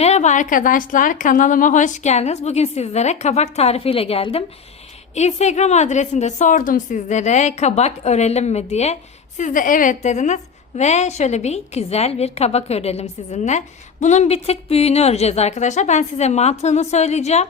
Merhaba arkadaşlar kanalıma hoş geldiniz. Bugün sizlere kabak tarifiyle geldim. Instagram adresinde sordum sizlere kabak örelim mi diye. Siz de evet dediniz ve şöyle bir güzel bir kabak örelim sizinle. Bunun bir tık büyüğünü öreceğiz arkadaşlar. Ben size mantığını söyleyeceğim.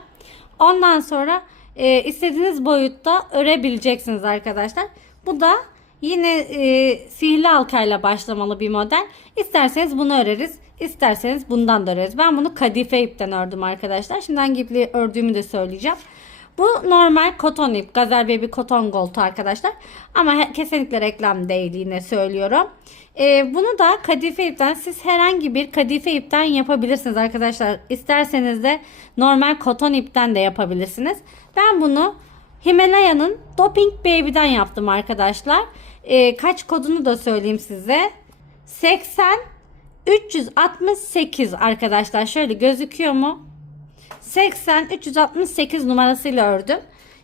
Ondan sonra e, istediğiniz boyutta örebileceksiniz arkadaşlar. Bu da yine e, sihirli halkayla başlamalı bir model. İsterseniz bunu öreriz. İsterseniz bundan da öreriz. Ben bunu kadife ipten ördüm arkadaşlar. Şimdi hangi iple ördüğümü de söyleyeceğim. Bu normal koton ip. Gazel Baby Cotton Gold arkadaşlar. Ama kesinlikle reklam değil yine söylüyorum. Ee, bunu da kadife ipten siz herhangi bir kadife ipten yapabilirsiniz arkadaşlar. İsterseniz de normal koton ipten de yapabilirsiniz. Ben bunu Himalaya'nın Doping Baby'den yaptım arkadaşlar. Ee, kaç kodunu da söyleyeyim size. 80 368 arkadaşlar. Şöyle gözüküyor mu? 80 368 numarasıyla ördüm.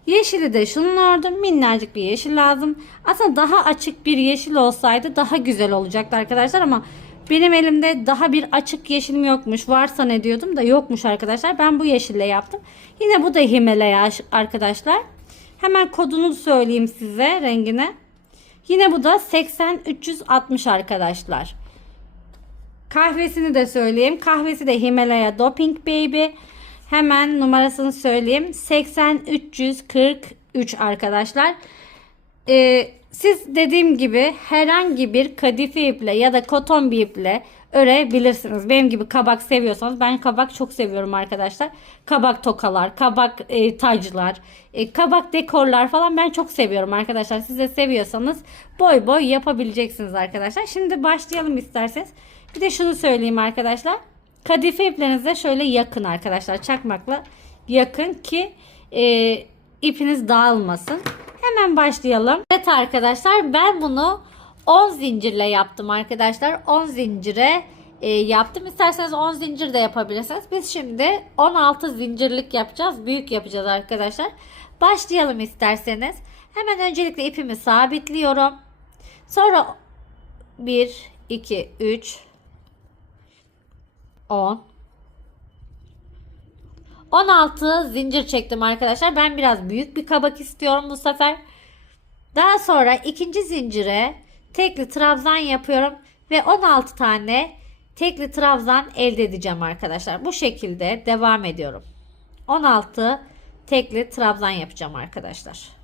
Yeşili de şunun ördüm. Minnacık bir yeşil lazım. Aslında daha açık bir yeşil olsaydı daha güzel olacaktı arkadaşlar ama benim elimde daha bir açık yeşilim yokmuş. Varsa ne diyordum da yokmuş arkadaşlar. Ben bu yeşille yaptım. Yine bu da Himalaya arkadaşlar. Hemen kodunu söyleyeyim size rengine. Yine bu da 80 360 arkadaşlar. Kahvesini de söyleyeyim. Kahvesi de Himalaya Doping Baby. Hemen numarasını söyleyeyim. 80343 arkadaşlar. Ee, siz dediğim gibi herhangi bir kadife iple ya da koton bir iple örebilirsiniz. Benim gibi kabak seviyorsanız ben kabak çok seviyorum arkadaşlar. Kabak tokalar, kabak e, taclar, e, kabak dekorlar falan ben çok seviyorum arkadaşlar. Siz de seviyorsanız boy boy yapabileceksiniz arkadaşlar. Şimdi başlayalım isterseniz. Bir de şunu söyleyeyim arkadaşlar. Kadife iplerinize şöyle yakın arkadaşlar. Çakmakla yakın ki e, ipiniz dağılmasın. Hemen başlayalım. Evet arkadaşlar ben bunu 10 zincirle yaptım arkadaşlar. 10 zincire e, yaptım. İsterseniz 10 zincir de yapabilirsiniz. Biz şimdi 16 zincirlik yapacağız. Büyük yapacağız arkadaşlar. Başlayalım isterseniz. Hemen öncelikle ipimi sabitliyorum. Sonra 1, 2, 3, 10 16 zincir çektim arkadaşlar. Ben biraz büyük bir kabak istiyorum bu sefer. Daha sonra ikinci zincire tekli trabzan yapıyorum ve 16 tane tekli trabzan elde edeceğim arkadaşlar. Bu şekilde devam ediyorum. 16 tekli trabzan yapacağım arkadaşlar.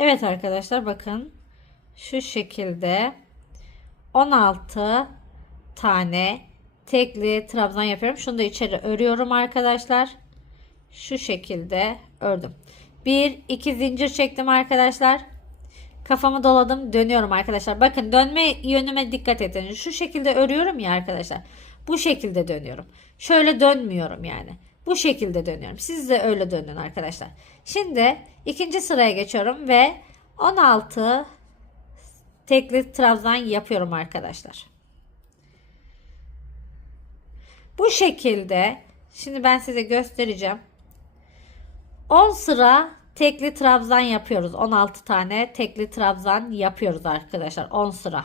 Evet arkadaşlar bakın şu şekilde 16 tane tekli trabzan yapıyorum. Şunu da içeri örüyorum arkadaşlar. Şu şekilde ördüm. 1 2 zincir çektim arkadaşlar. Kafamı doladım, dönüyorum arkadaşlar. Bakın dönme yönüme dikkat edin. Şu şekilde örüyorum ya arkadaşlar. Bu şekilde dönüyorum. Şöyle dönmüyorum yani. Bu şekilde dönüyorum. Siz de öyle dönün arkadaşlar. Şimdi ikinci sıraya geçiyorum ve 16 tekli trabzan yapıyorum arkadaşlar. Bu şekilde şimdi ben size göstereceğim. 10 sıra tekli trabzan yapıyoruz. 16 tane tekli trabzan yapıyoruz arkadaşlar. 10 sıra.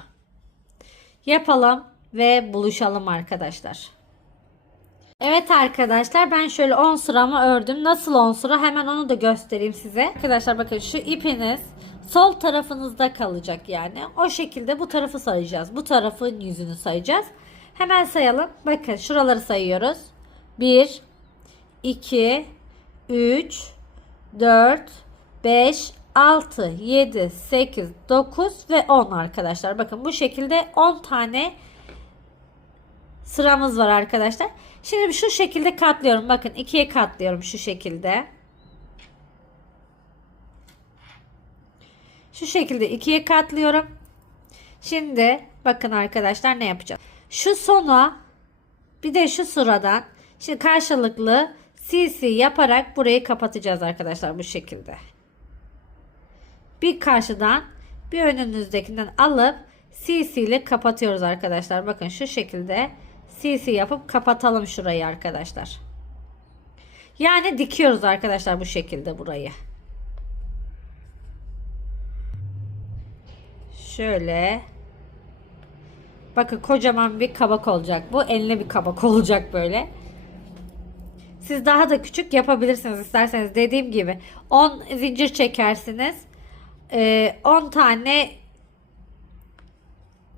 Yapalım ve buluşalım arkadaşlar. Evet arkadaşlar ben şöyle 10 sıramı ördüm. Nasıl 10 sıra hemen onu da göstereyim size. Arkadaşlar bakın şu ipiniz sol tarafınızda kalacak yani. O şekilde bu tarafı sayacağız. Bu tarafın yüzünü sayacağız. Hemen sayalım. Bakın şuraları sayıyoruz. 1 2 3 4 5 6 7 8 9 ve 10 arkadaşlar. Bakın bu şekilde 10 tane sıramız var arkadaşlar. Şimdi şu şekilde katlıyorum. Bakın ikiye katlıyorum şu şekilde. Şu şekilde ikiye katlıyorum. Şimdi bakın arkadaşlar ne yapacağım. Şu sona bir de şu sıradan şimdi karşılıklı CC yaparak burayı kapatacağız arkadaşlar bu şekilde. Bir karşıdan bir önünüzdekinden alıp CC ile kapatıyoruz arkadaşlar. Bakın şu şekilde CC yapıp kapatalım şurayı arkadaşlar. Yani dikiyoruz arkadaşlar bu şekilde burayı. Şöyle. Bakın kocaman bir kabak olacak bu. Eline bir kabak olacak böyle. Siz daha da küçük yapabilirsiniz isterseniz. Dediğim gibi 10 zincir çekersiniz. Ee, 10 tane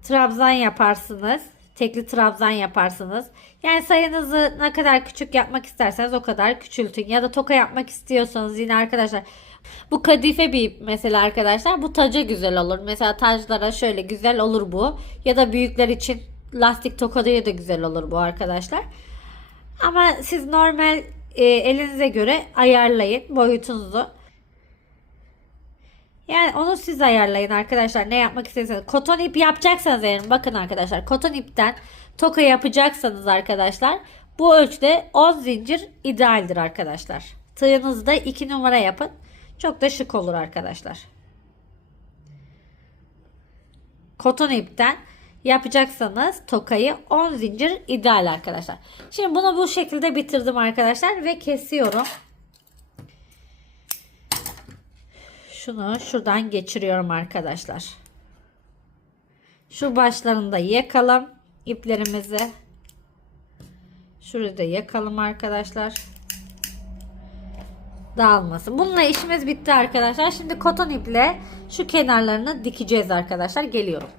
trabzan yaparsınız. Tekli trabzan yaparsınız. Yani sayınızı ne kadar küçük yapmak isterseniz o kadar küçültün. Ya da toka yapmak istiyorsanız yine arkadaşlar bu kadife bir mesela arkadaşlar. Bu taca güzel olur. Mesela taclara şöyle güzel olur bu. Ya da büyükler için lastik tokadaya da güzel olur bu arkadaşlar. Ama siz normal e, elinize göre ayarlayın boyutunuzu. Yani onu siz ayarlayın arkadaşlar. Ne yapmak istiyorsanız. Koton ip yapacaksanız eğer bakın arkadaşlar. Koton ipten toka yapacaksanız arkadaşlar bu ölçüde 10 zincir idealdir arkadaşlar. Tığınızı da 2 numara yapın. Çok da şık olur arkadaşlar. Koton ipten yapacaksanız tokayı 10 zincir ideal arkadaşlar. Şimdi bunu bu şekilde bitirdim arkadaşlar ve kesiyorum. Şunu şuradan geçiriyorum arkadaşlar. Şu başlarını da yakalım iplerimizi. Şurayı da yakalım arkadaşlar. Dağılmasın. Bununla işimiz bitti arkadaşlar. Şimdi koton iple şu kenarlarını dikeceğiz arkadaşlar. Geliyorum.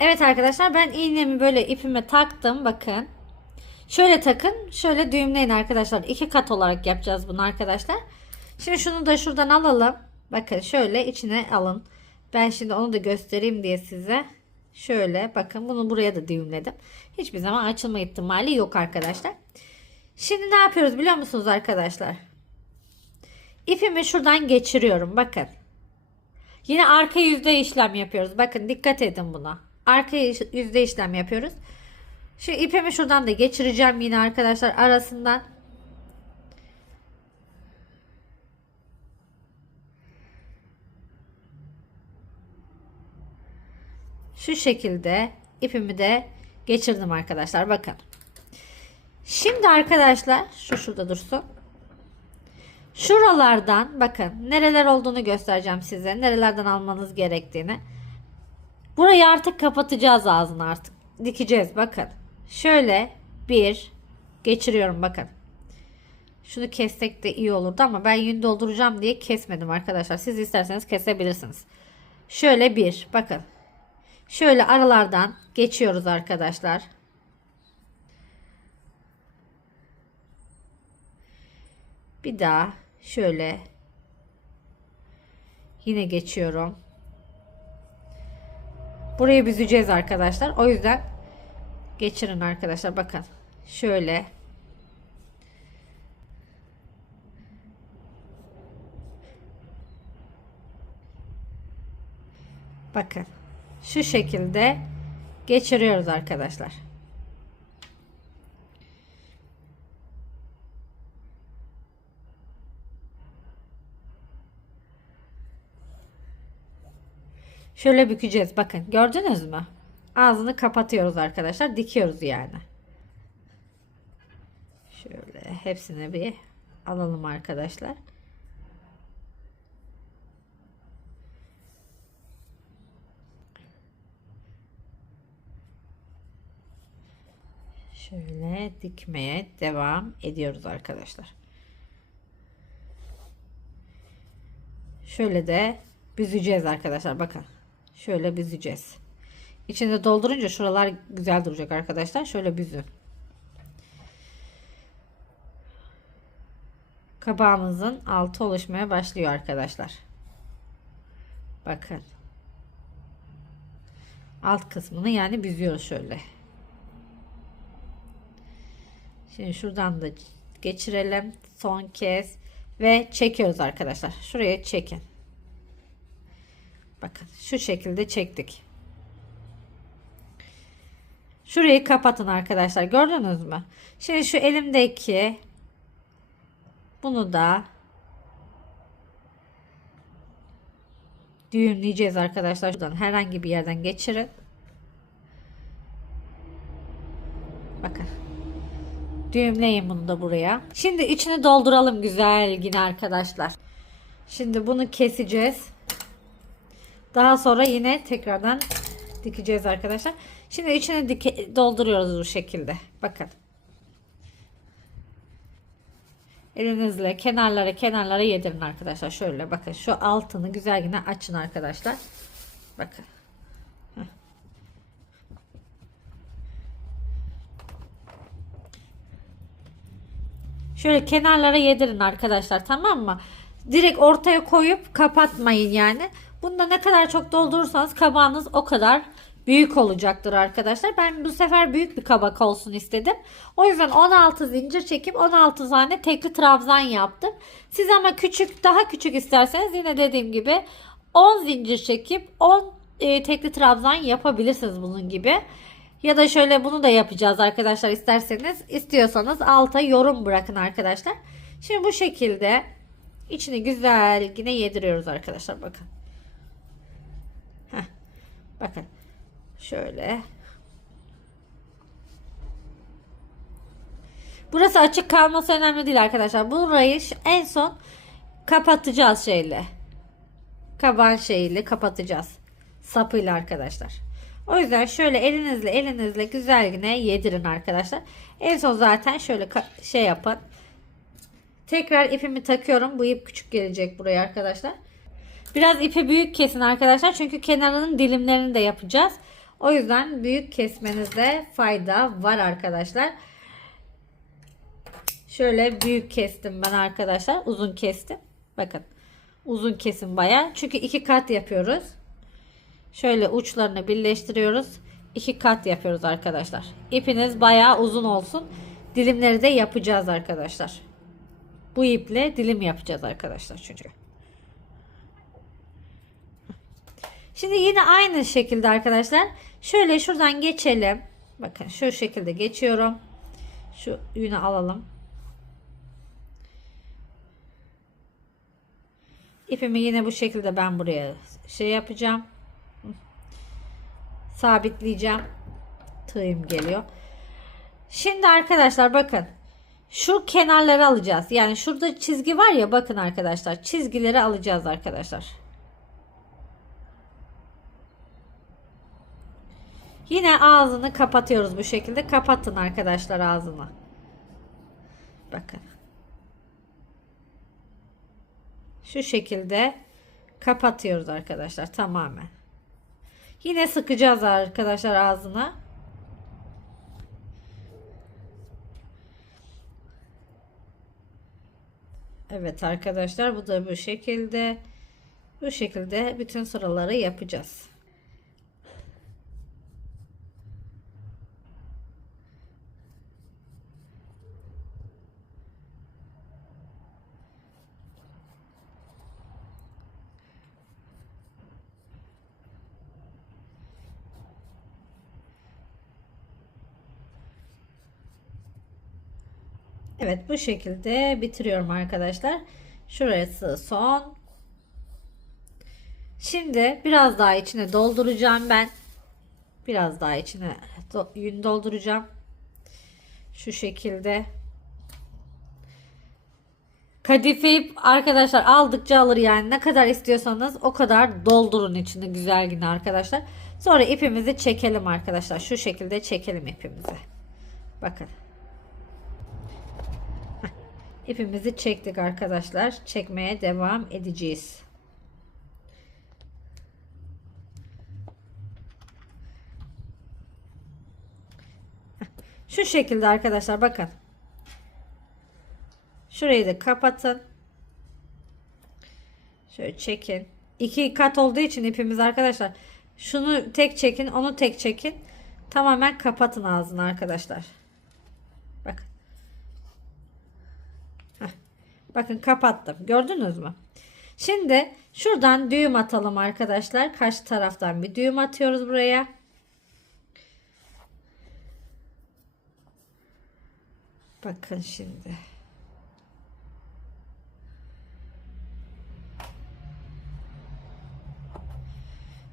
Evet arkadaşlar ben iğnemi böyle ipime taktım. Bakın. Şöyle takın. Şöyle düğümleyin arkadaşlar. İki kat olarak yapacağız bunu arkadaşlar. Şimdi şunu da şuradan alalım. Bakın şöyle içine alın. Ben şimdi onu da göstereyim diye size. Şöyle bakın bunu buraya da düğümledim. Hiçbir zaman açılma ihtimali yok arkadaşlar. Şimdi ne yapıyoruz biliyor musunuz arkadaşlar? İpimi şuradan geçiriyorum. Bakın. Yine arka yüzde işlem yapıyoruz. Bakın dikkat edin buna. Arka yüzde işlem yapıyoruz. Şu ipimi şuradan da geçireceğim yine arkadaşlar arasından. Şu şekilde ipimi de geçirdim arkadaşlar. Bakın. Şimdi arkadaşlar şu şurada dursun. Şuralardan bakın nereler olduğunu göstereceğim size. Nerelerden almanız gerektiğini. Burayı artık kapatacağız ağzını artık. Dikeceğiz bakın. Şöyle bir geçiriyorum bakın. Şunu kessek de iyi olurdu ama ben yün dolduracağım diye kesmedim arkadaşlar. Siz isterseniz kesebilirsiniz. Şöyle bir bakın. Şöyle aralardan geçiyoruz arkadaşlar. Bir daha şöyle yine geçiyorum. Burayı büzeceğiz arkadaşlar. O yüzden geçirin arkadaşlar. Bakın. Şöyle. Bakın. Şu şekilde geçiriyoruz arkadaşlar. Şöyle bükeceğiz. Bakın gördünüz mü? Ağzını kapatıyoruz arkadaşlar. Dikiyoruz yani. Şöyle hepsini bir alalım arkadaşlar. Şöyle dikmeye devam ediyoruz arkadaşlar. Şöyle de büzeceğiz arkadaşlar. Bakın. Şöyle büzeceğiz. İçinde doldurunca şuralar güzel duracak arkadaşlar. Şöyle büzün. Kabağımızın altı oluşmaya başlıyor arkadaşlar. Bakın. Alt kısmını yani büzüyoruz şöyle. Şimdi şuradan da geçirelim. Son kez. Ve çekiyoruz arkadaşlar. Şuraya çekin. Bakın şu şekilde çektik. Şurayı kapatın arkadaşlar. Gördünüz mü? Şimdi şu elimdeki bunu da düğümleyeceğiz arkadaşlar. Şuradan herhangi bir yerden geçirin. Bakın. Düğümleyin bunu da buraya. Şimdi içini dolduralım güzel yine arkadaşlar. Şimdi bunu keseceğiz. Daha sonra yine tekrardan dikeceğiz arkadaşlar. Şimdi içine dike dolduruyoruz bu şekilde. Bakın. Elinizle kenarlara kenarlara yedirin arkadaşlar. Şöyle bakın şu altını güzel yine açın arkadaşlar. Bakın. Şöyle kenarlara yedirin arkadaşlar tamam mı? Direkt ortaya koyup kapatmayın yani. Bunda ne kadar çok doldurursanız kabağınız o kadar büyük olacaktır arkadaşlar. Ben bu sefer büyük bir kabak olsun istedim. O yüzden 16 zincir çekip 16 tane tekli trabzan yaptım. Siz ama küçük daha küçük isterseniz yine dediğim gibi 10 zincir çekip 10 e, tekli trabzan yapabilirsiniz bunun gibi. Ya da şöyle bunu da yapacağız arkadaşlar isterseniz. istiyorsanız alta yorum bırakın arkadaşlar. Şimdi bu şekilde içini güzel yine yediriyoruz arkadaşlar bakın. Heh, bakın. Şöyle. Burası açık kalması önemli değil arkadaşlar. Burayı en son kapatacağız şeyle. Kaban şeyle kapatacağız. Sapıyla arkadaşlar. O yüzden şöyle elinizle elinizle güzelgine yedirin arkadaşlar. En son zaten şöyle şey yapın. Tekrar ipimi takıyorum. Bu ip küçük gelecek buraya arkadaşlar. Biraz ipi büyük kesin arkadaşlar. Çünkü kenarının dilimlerini de yapacağız. O yüzden büyük kesmenizde fayda var arkadaşlar. Şöyle büyük kestim ben arkadaşlar. Uzun kestim. Bakın. Uzun kesim baya. Çünkü iki kat yapıyoruz. Şöyle uçlarını birleştiriyoruz. İki kat yapıyoruz arkadaşlar. İpiniz bayağı uzun olsun. Dilimleri de yapacağız arkadaşlar. Bu iple dilim yapacağız arkadaşlar çünkü. Şimdi yine aynı şekilde arkadaşlar. Şöyle şuradan geçelim. Bakın şu şekilde geçiyorum. Şu yünü alalım. İpimi yine bu şekilde ben buraya şey yapacağım. Sabitleyeceğim. Tığım geliyor. Şimdi arkadaşlar bakın. Şu kenarları alacağız. Yani şurada çizgi var ya bakın arkadaşlar. Çizgileri alacağız arkadaşlar. Yine ağzını kapatıyoruz bu şekilde. Kapatın arkadaşlar ağzını. Bakın. Şu şekilde kapatıyoruz arkadaşlar tamamen. Yine sıkacağız arkadaşlar ağzına. Evet arkadaşlar bu da bu şekilde bu şekilde bütün sıraları yapacağız. Evet bu şekilde bitiriyorum arkadaşlar. Şurası son. Şimdi biraz daha içine dolduracağım ben. Biraz daha içine yün dolduracağım. Şu şekilde. Kadifeyi arkadaşlar aldıkça alır yani ne kadar istiyorsanız o kadar doldurun içinde güzel yine arkadaşlar. Sonra ipimizi çekelim arkadaşlar. Şu şekilde çekelim ipimizi. Bakın. İpimizi çektik arkadaşlar. Çekmeye devam edeceğiz. Şu şekilde arkadaşlar bakın. Şurayı da kapatın. Şöyle çekin. İki kat olduğu için ipimiz arkadaşlar. Şunu tek çekin, onu tek çekin. Tamamen kapatın ağzını arkadaşlar. Bakın. Bakın kapattım. Gördünüz mü? Şimdi şuradan düğüm atalım arkadaşlar. Karşı taraftan bir düğüm atıyoruz buraya. Bakın şimdi.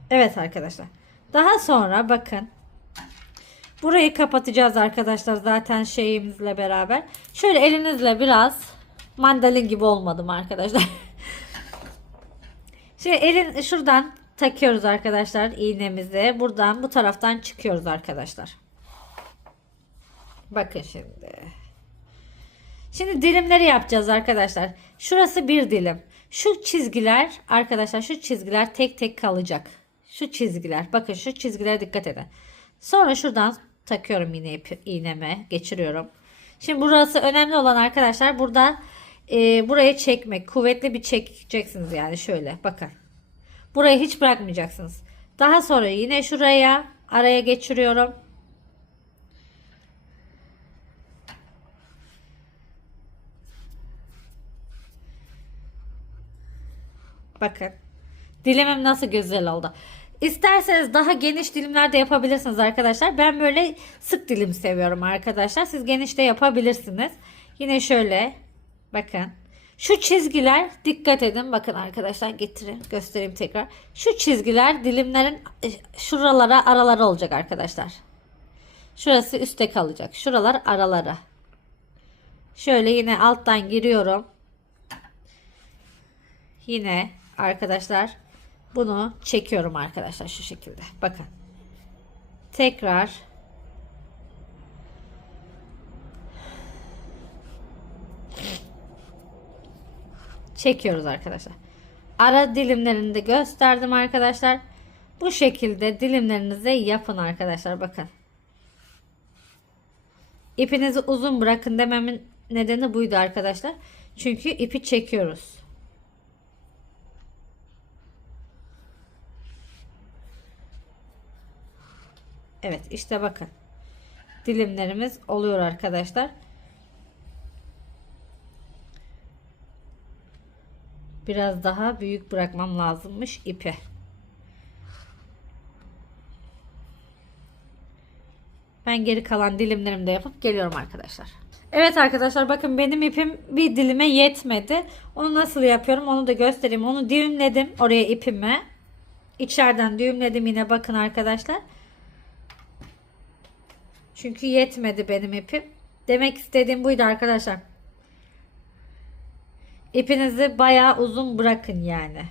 Evet arkadaşlar. Daha sonra bakın. Burayı kapatacağız arkadaşlar zaten şeyimizle beraber. Şöyle elinizle biraz mandalin gibi olmadım arkadaşlar. Şimdi elin şuradan takıyoruz arkadaşlar iğnemizi. Buradan bu taraftan çıkıyoruz arkadaşlar. Bakın şimdi. Şimdi dilimleri yapacağız arkadaşlar. Şurası bir dilim. Şu çizgiler arkadaşlar şu çizgiler tek tek kalacak. Şu çizgiler. Bakın şu çizgilere dikkat edin. Sonra şuradan takıyorum yine iğneme geçiriyorum. Şimdi burası önemli olan arkadaşlar burada e, burayı çekmek. Kuvvetli bir çekeceksiniz yani şöyle bakın. Burayı hiç bırakmayacaksınız. Daha sonra yine şuraya araya geçiriyorum. Bakın. Dilimim nasıl güzel oldu. İsterseniz daha geniş dilimler de yapabilirsiniz arkadaşlar. Ben böyle sık dilim seviyorum arkadaşlar. Siz geniş de yapabilirsiniz. Yine şöyle bakın. Şu çizgiler dikkat edin. Bakın arkadaşlar getirin göstereyim tekrar. Şu çizgiler dilimlerin şuralara araları olacak arkadaşlar. Şurası üstte kalacak. Şuralar araları. Şöyle yine alttan giriyorum. Yine arkadaşlar bunu çekiyorum arkadaşlar şu şekilde. Bakın. Tekrar çekiyoruz arkadaşlar. Ara dilimlerini de gösterdim arkadaşlar. Bu şekilde dilimlerinizi yapın arkadaşlar. Bakın. İpinizi uzun bırakın dememin nedeni buydu arkadaşlar. Çünkü ipi çekiyoruz. Evet işte bakın. Dilimlerimiz oluyor arkadaşlar. Biraz daha büyük bırakmam lazımmış ipi. Ben geri kalan dilimlerimi de yapıp geliyorum arkadaşlar. Evet arkadaşlar bakın benim ipim bir dilime yetmedi. Onu nasıl yapıyorum onu da göstereyim. Onu düğümledim oraya ipimi. İçeriden düğümledim yine bakın arkadaşlar. Çünkü yetmedi benim ipim. Demek istediğim buydu arkadaşlar. İpinizi bayağı uzun bırakın yani.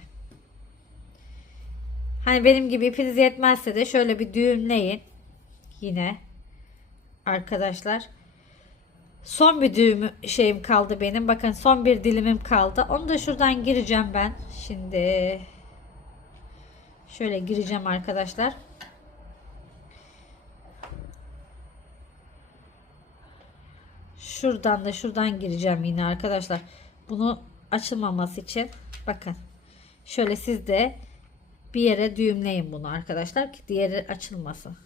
Hani benim gibi ipiniz yetmezse de şöyle bir düğümleyin. Yine arkadaşlar. Son bir düğüm şeyim kaldı benim. Bakın son bir dilimim kaldı. Onu da şuradan gireceğim ben. Şimdi şöyle gireceğim arkadaşlar. Şuradan da şuradan gireceğim yine arkadaşlar. Bunu açılmaması için bakın. Şöyle siz de bir yere düğümleyin bunu arkadaşlar ki diğeri açılmasın.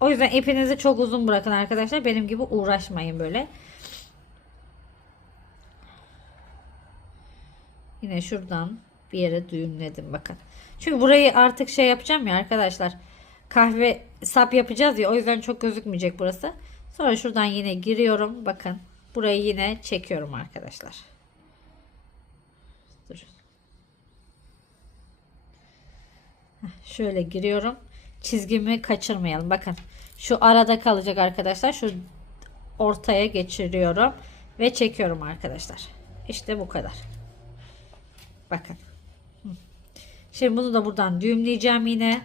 O yüzden ipinizi çok uzun bırakın arkadaşlar. Benim gibi uğraşmayın böyle. Yine şuradan bir yere düğümledim bakın. Çünkü burayı artık şey yapacağım ya arkadaşlar. Kahve sap yapacağız ya o yüzden çok gözükmeyecek burası. Sonra şuradan yine giriyorum. Bakın burayı yine çekiyorum arkadaşlar. Dur. Şöyle giriyorum. Çizgimi kaçırmayalım. Bakın şu arada kalacak arkadaşlar. Şu ortaya geçiriyorum ve çekiyorum arkadaşlar. İşte bu kadar. Bakın. Şimdi bunu da buradan düğümleyeceğim yine.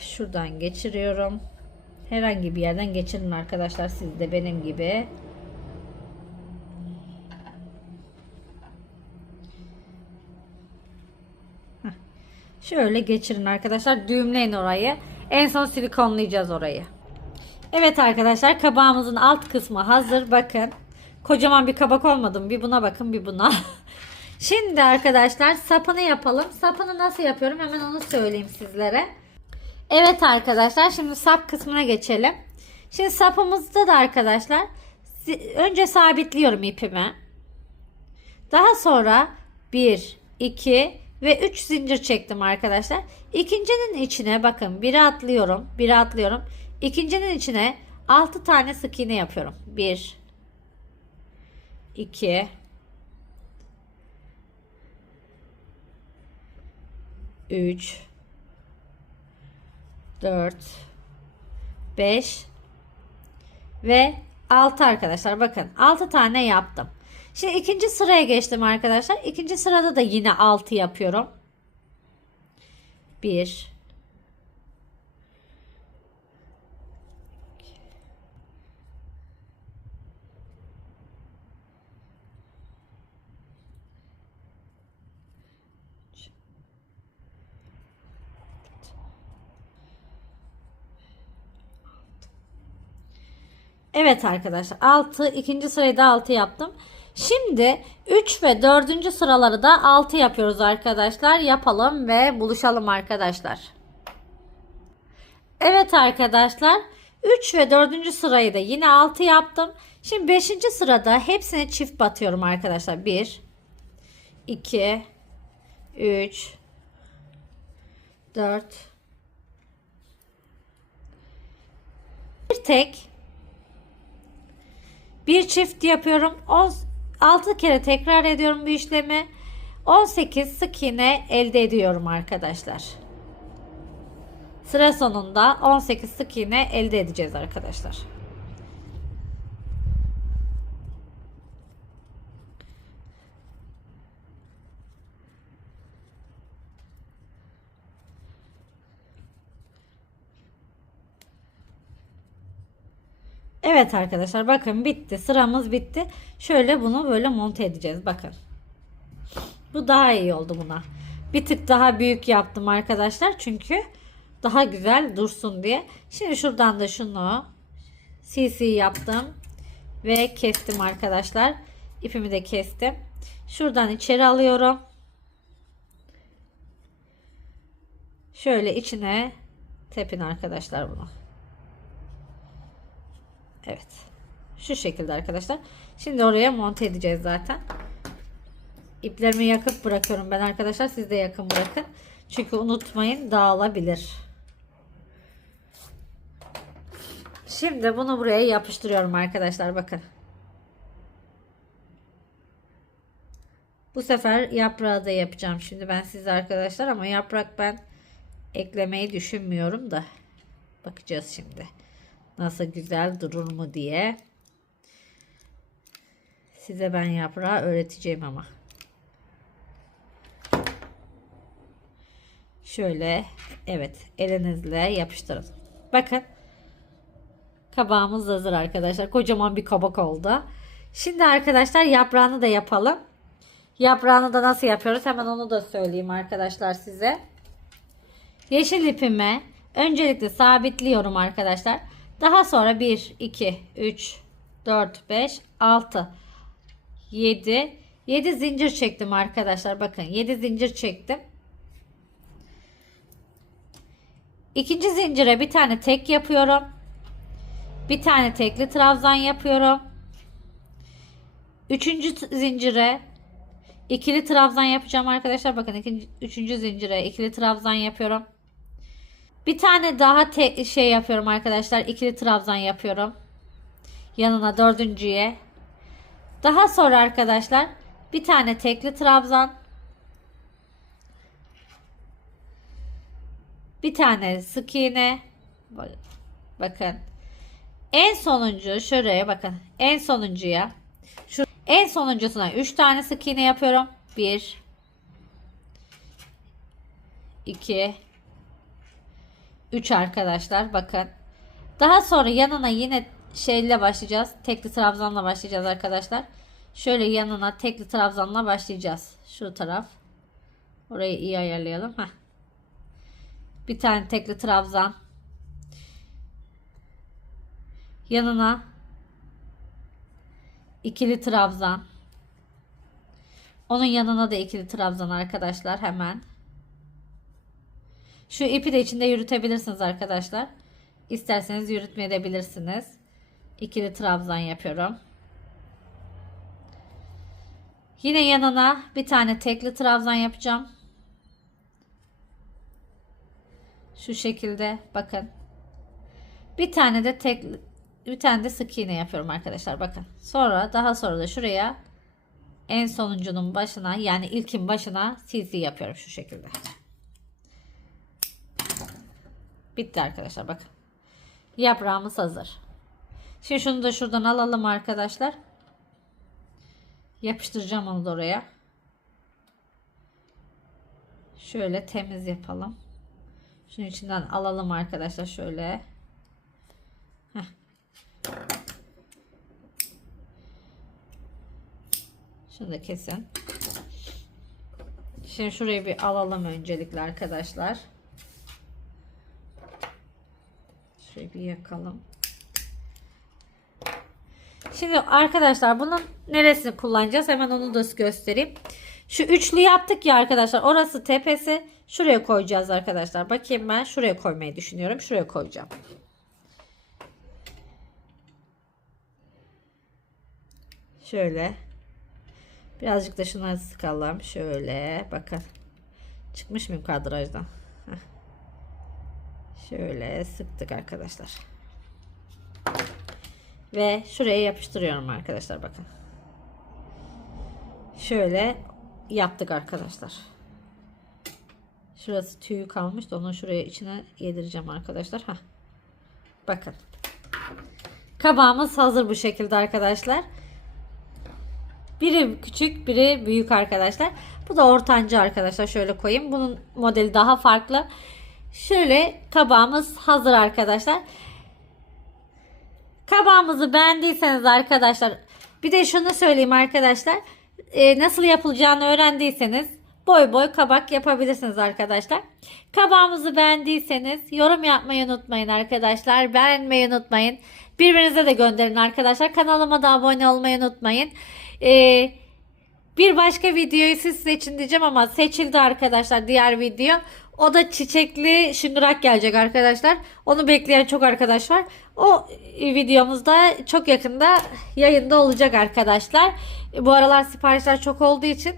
Şuradan geçiriyorum. Herhangi bir yerden geçirin arkadaşlar. Siz de benim gibi. Şöyle geçirin arkadaşlar. Düğümleyin orayı. En son silikonlayacağız orayı. Evet arkadaşlar kabağımızın alt kısmı hazır. Bakın. Kocaman bir kabak olmadım. Bir buna bakın bir buna. Şimdi arkadaşlar sapını yapalım. Sapını nasıl yapıyorum hemen onu söyleyeyim sizlere. Evet arkadaşlar şimdi sap kısmına geçelim. Şimdi sapımızda da arkadaşlar önce sabitliyorum ipimi. Daha sonra 1, 2 ve 3 zincir çektim arkadaşlar. İkincinin içine bakın biri atlıyorum, biri atlıyorum. İkincinin içine 6 tane sık iğne yapıyorum. 1 2 3 4 5 ve 6 arkadaşlar bakın 6 tane yaptım. Şimdi ikinci sıraya geçtim arkadaşlar. İkinci sırada da yine 6 yapıyorum. 1 Evet arkadaşlar 6 ikinci sırayı da 6 yaptım. Şimdi 3 ve 4. sıraları da 6 yapıyoruz arkadaşlar. Yapalım ve buluşalım arkadaşlar. Evet arkadaşlar 3 ve 4. sırayı da yine 6 yaptım. Şimdi 5. sırada hepsine çift batıyorum arkadaşlar. 1 2 3 4 bir tek bir çift yapıyorum. 6 kere tekrar ediyorum bu işlemi. 18 sık iğne elde ediyorum arkadaşlar. Sıra sonunda 18 sık iğne elde edeceğiz arkadaşlar. Evet arkadaşlar bakın bitti. Sıramız bitti. Şöyle bunu böyle monte edeceğiz. Bakın. Bu daha iyi oldu buna. Bir tık daha büyük yaptım arkadaşlar. Çünkü daha güzel dursun diye. Şimdi şuradan da şunu CC yaptım. Ve kestim arkadaşlar. İpimi de kestim. Şuradan içeri alıyorum. Şöyle içine tepin arkadaşlar bunu. Evet. Şu şekilde arkadaşlar. Şimdi oraya monte edeceğiz zaten. İplerimi yakıp bırakıyorum ben arkadaşlar. Siz de yakın bırakın. Çünkü unutmayın dağılabilir. Şimdi bunu buraya yapıştırıyorum arkadaşlar. Bakın. Bu sefer yaprağı da yapacağım şimdi ben size arkadaşlar ama yaprak ben eklemeyi düşünmüyorum da bakacağız şimdi nasıl güzel durur mu diye. Size ben yaprağı öğreteceğim ama. Şöyle evet elinizle yapıştırın. Bakın kabağımız hazır arkadaşlar. Kocaman bir kabak oldu. Şimdi arkadaşlar yaprağını da yapalım. Yaprağını da nasıl yapıyoruz? Hemen onu da söyleyeyim arkadaşlar size. Yeşil ipimi öncelikle sabitliyorum arkadaşlar daha sonra 1, 2, 3, 4, 5, 6, 7. 7 zincir çektim arkadaşlar. Bakın 7 zincir çektim. İkinci zincire bir tane tek yapıyorum. Bir tane tekli trabzan yapıyorum. Üçüncü zincire ikili trabzan yapacağım arkadaşlar. Bakın ikinci, üçüncü zincire ikili trabzan yapıyorum. Bir tane daha te şey yapıyorum arkadaşlar. İkili trabzan yapıyorum. Yanına dördüncüye. Daha sonra arkadaşlar bir tane tekli trabzan. Bir tane sık iğne. Bakın. En sonuncu şuraya bakın. En sonuncuya. Şu en sonuncusuna 3 tane sık iğne yapıyorum. 1 2 3 arkadaşlar bakın. Daha sonra yanına yine şeyle başlayacağız. Tekli trabzanla başlayacağız arkadaşlar. Şöyle yanına tekli trabzanla başlayacağız. Şu taraf. Orayı iyi ayarlayalım. Heh. Bir tane tekli trabzan. Yanına ikili trabzan. Onun yanına da ikili trabzan arkadaşlar hemen. Şu ipi de içinde yürütebilirsiniz arkadaşlar. İsterseniz yürütmeyebilirsiniz. İkili trabzan yapıyorum. Yine yanına bir tane tekli trabzan yapacağım. Şu şekilde bakın. Bir tane de tek bir tane de sık iğne yapıyorum arkadaşlar bakın. Sonra daha sonra da şuraya en sonuncunun başına yani ilkin başına CC yapıyorum şu şekilde. Bitti arkadaşlar bakın. Yaprağımız hazır. Şimdi şunu da şuradan alalım arkadaşlar. Yapıştıracağım onu da oraya. Şöyle temiz yapalım. Şunun içinden alalım arkadaşlar şöyle. Heh. Şunu da kesin. Şimdi şurayı bir alalım öncelikle arkadaşlar. Şurayı bir yakalım. Şimdi arkadaşlar bunun neresini kullanacağız? Hemen onu da göstereyim. Şu üçlü yaptık ya arkadaşlar. Orası tepesi. Şuraya koyacağız arkadaşlar. Bakayım ben şuraya koymayı düşünüyorum. Şuraya koyacağım. Şöyle. Birazcık da şuna sıkalım. Şöyle. Bakın. Çıkmış mıyım kadrajdan? Şöyle sıktık arkadaşlar. Ve şuraya yapıştırıyorum arkadaşlar bakın. Şöyle yaptık arkadaşlar. Şurası tüyü kalmış da onu şuraya içine yedireceğim arkadaşlar. Heh. Bakın. Kabağımız hazır bu şekilde arkadaşlar. Biri küçük, biri büyük arkadaşlar. Bu da ortanca arkadaşlar. Şöyle koyayım. Bunun modeli daha farklı. Şöyle kabağımız hazır arkadaşlar. Kabağımızı beğendiyseniz arkadaşlar bir de şunu söyleyeyim arkadaşlar. Ee, nasıl yapılacağını öğrendiyseniz boy boy kabak yapabilirsiniz arkadaşlar. Kabağımızı beğendiyseniz yorum yapmayı unutmayın arkadaşlar. Beğenmeyi unutmayın. Birbirinize de gönderin arkadaşlar. Kanalıma da abone olmayı unutmayın. Ee, bir başka videoyu siz seçin diyeceğim ama seçildi arkadaşlar diğer video. O da çiçekli şıngırak gelecek arkadaşlar. Onu bekleyen çok arkadaş var. O videomuzda çok yakında yayında olacak arkadaşlar. Bu aralar siparişler çok olduğu için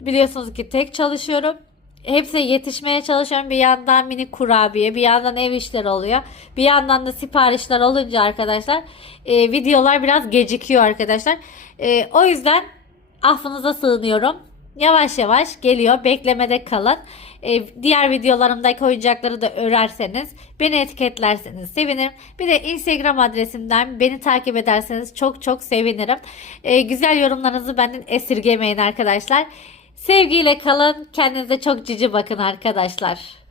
biliyorsunuz ki tek çalışıyorum. Hepsine yetişmeye çalışıyorum. Bir yandan mini kurabiye, bir yandan ev işleri oluyor. Bir yandan da siparişler olunca arkadaşlar e, videolar biraz gecikiyor arkadaşlar. E, o yüzden affınıza sığınıyorum. Yavaş yavaş geliyor. Beklemede kalın. Ee, diğer videolarımdaki oyuncakları da örerseniz, beni etiketlerseniz sevinirim. Bir de Instagram adresimden beni takip ederseniz çok çok sevinirim. Ee, güzel yorumlarınızı benden esirgemeyin arkadaşlar. Sevgiyle kalın. Kendinize çok cici bakın arkadaşlar.